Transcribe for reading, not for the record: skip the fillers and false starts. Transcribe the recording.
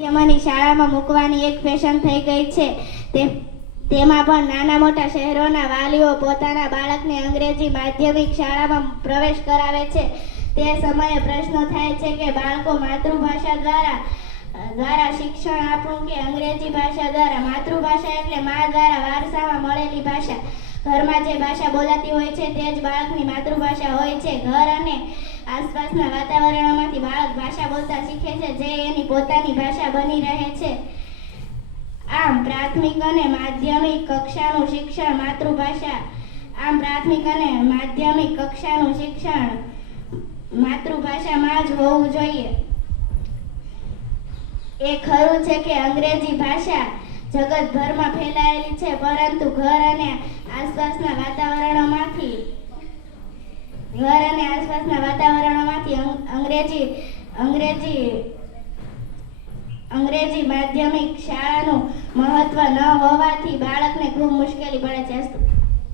માધ્યમની શાળામાં મૂકવાની એક ફેશન થઈ ગઈ છે. તેમાં પણ નાના મોટા શહેરોના વાલીઓ પોતાના બાળકને અંગ્રેજી માધ્યમિક શાળામાં પ્રવેશ કરાવે છે. તે સમયે પ્રશ્ન થાય છે કે બાળકો માતૃભાષા દ્વારા શિક્ષણ આપવું કે અંગ્રેજી ભાષા દ્વારા. માતૃભાષા એટલે મા દ્વારા વારસામાં મળેલી ભાષા. ઘરમાં જે ભાષા બોલાતી હોય છે તે જ બાળકની માતૃભાષા હોય છે. ઘર અને આસપાસના વાતાવરણમાંથી બાળક ભાષા બોલતા શીખે છે, જે એની પોતાની ભાષા બની રહે છે. આમ પ્રાથમિક અને માધ્યમિક કક્ષાનું શિક્ષણ માતૃભાષામાં જ હોવું જોઈએ. એ ખરું છે કે અંગ્રેજી ભાષા જગતભરમાં ફેલાયેલી છે, પરંતુ ઘર અને આસપાસના વાતાવરણોમાંથી અંગ્રેજી માધ્યમિક શાળાનું મહત્વ ન હોવાથી બાળકને ખૂબ